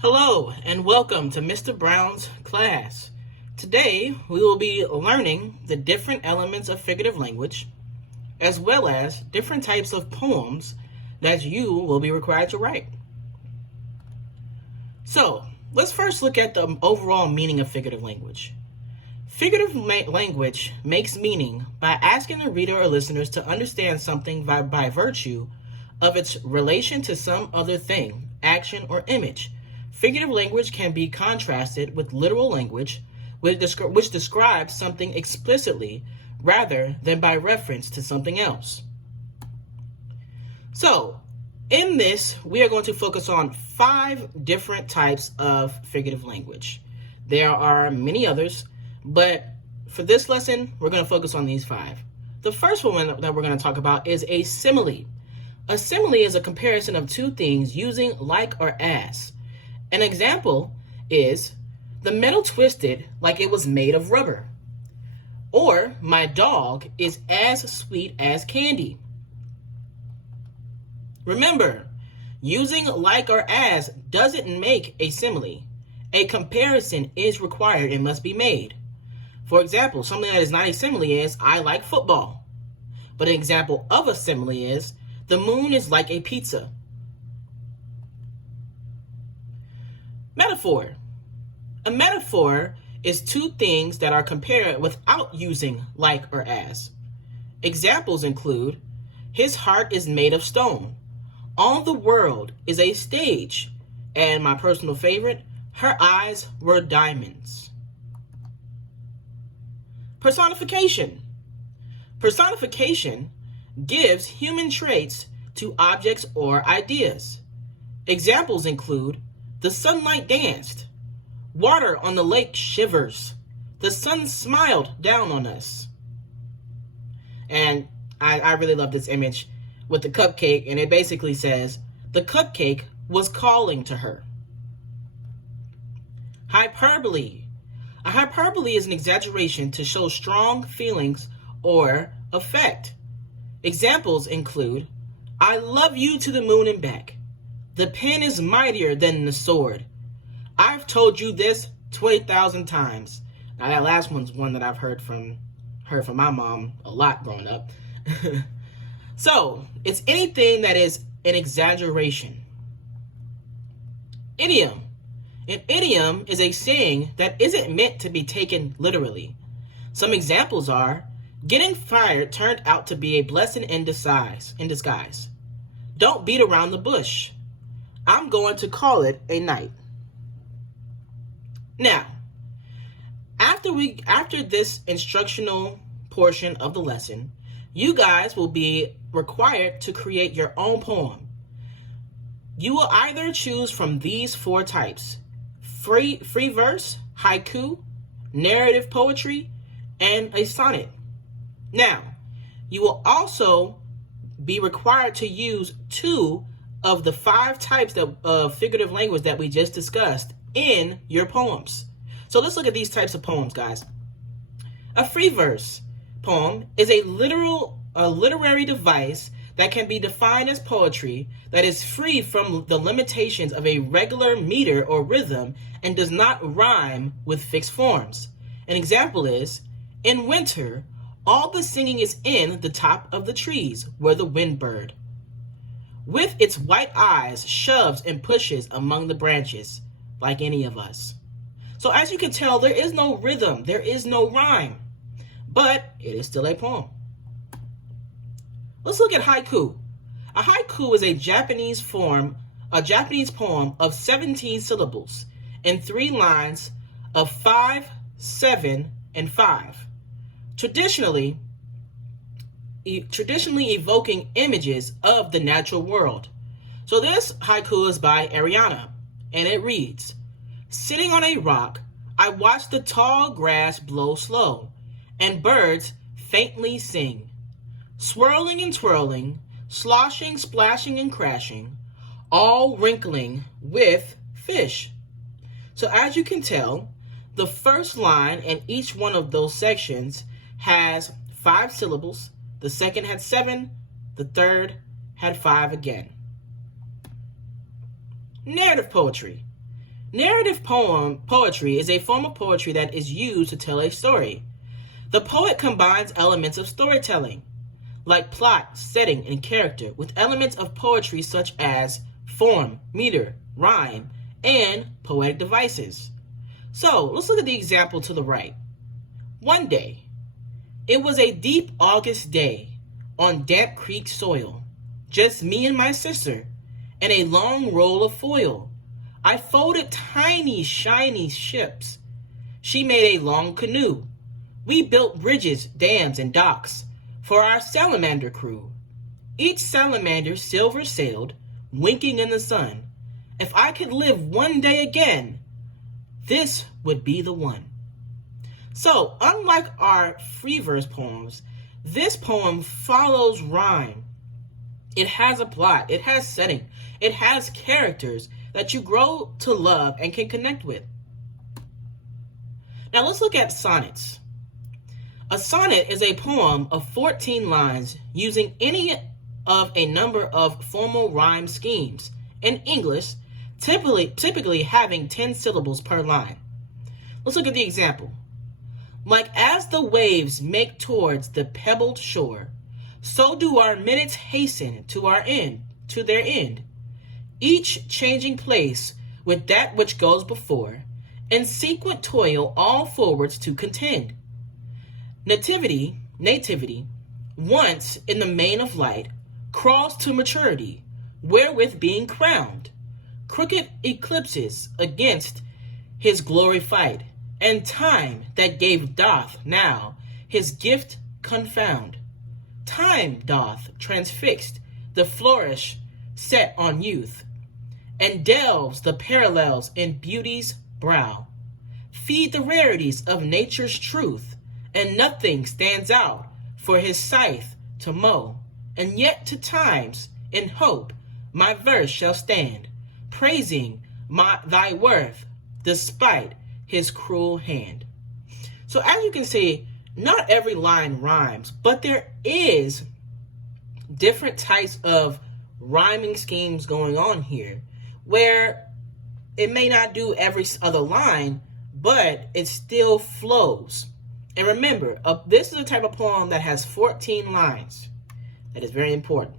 Hello and welcome to Mr. Brown's class. Today we will be learning the different elements of figurative language as well as different types of poems that you will be required to write. So, let's first look at the overall meaning of figurative language. Figurative language makes meaning by asking the reader or listeners to understand something by virtue of its relation to some other thing, action, or image. Figurative language can be contrasted with literal language, which describes something explicitly rather than by reference to something else. So, in this, we are going to focus on 5 different types of figurative language. There are many others, but for this lesson, we're going to focus on these 5. The first one that we're going to talk about is a simile. A simile is a comparison of two things using like or as. An example is, the metal twisted like it was made of rubber. Or, my dog is as sweet as candy. Remember, using like or as doesn't make a simile. A comparison is required and must be made. For example, something that is not a simile is, I like football. But an example of a simile is, the moon is like a pizza. Metaphor. A metaphor is two things that are compared without using like or as. Examples include, his heart is made of stone. All the world is a stage. And my personal favorite, her eyes were diamonds. Personification. Personification gives human traits to objects or ideas. Examples include, the sunlight danced. Water on the lake shivers. The sun smiled down on us. And I really love this image with the cupcake, and it basically says, the cupcake was calling to her. Hyperbole. A hyperbole is an exaggeration to show strong feelings or effect. Examples include, I love you to the moon and back. The pen is mightier than the sword. I've told you this 20,000 times. Now that last one's one that I've heard from my mom a lot growing up. So, it's anything that is an exaggeration. Idiom. An idiom is a saying that isn't meant to be taken literally. Some examples are, getting fired turned out to be a blessing in disguise. Don't beat around the bush. I'm going to call it a night. Now, after this instructional portion of the lesson, you guys will be required to create your own poem. You will either choose from these 4 types: free verse, haiku, narrative poetry, and a sonnet. Now, you will also be required to use 2 of the 5 types of figurative language that we just discussed in your poems. So let's look at these types of poems, guys. A free verse poem is a literary device that can be defined as poetry that is free from the limitations of a regular meter or rhythm and does not rhyme with fixed forms. An example is, in winter, all the singing is in the top of the trees where the wind bird, with its white eyes, shoves and pushes among the branches, like any of us. So as you can tell, there is no rhythm, there is no rhyme, but it is still a poem. Let's look at haiku. A haiku is a Japanese poem of 17 syllables in 3 lines of 5, 7, and 5. Traditionally evoking images of the natural world. So this haiku is by Ariana, and it reads, sitting on a rock, I watch the tall grass blow slow, and birds faintly sing, swirling and twirling, sloshing, splashing, and crashing, all wrinkling with fish. So as you can tell, the first line in each one of those sections has 5 syllables, the second had 7, the third had 5 again. Narrative poetry. Narrative poetry is a form of poetry that is used to tell a story. The poet combines elements of storytelling, like plot, setting, and character, with elements of poetry such as form, meter, rhyme, and poetic devices. So, let's look at the example to the right. One day, it was a deep August day on damp creek soil, just me and my sister, and a long roll of foil. I folded tiny, shiny ships. She made a long canoe. We built bridges, dams, and docks for our salamander crew. Each salamander silver sailed, winking in the sun. If I could live one day again, this would be the one. So, unlike our free verse poems, this poem follows rhyme. It has a plot, it has setting, it has characters that you grow to love and can connect with. Now let's look at sonnets. A sonnet is a poem of 14 lines using any of a number of formal rhyme schemes. In English, typically having 10 syllables per line. Let's look at the example. Like as the waves make towards the pebbled shore, so do our minutes hasten to their end. Each changing place with that which goes before, and sequent toil all forwards to contend. Nativity, once in the main of light, crawls to maturity, wherewith being crowned. Crooked eclipses against his glory fight, and time that gave doth now his gift confound. Time doth transfixed the flourish set on youth, and delves the parallels in beauty's brow. Feed the rarities of nature's truth, and nothing stands out for his scythe to mow. And yet to times, in hope, my verse shall stand, praising thy worth, despite his cruel hand. So as you can see, not every line rhymes, but there is different types of rhyming schemes going on here, where it may not do every other line, but it still flows. And remember, this is a type of poem that has 14 lines. That is very important.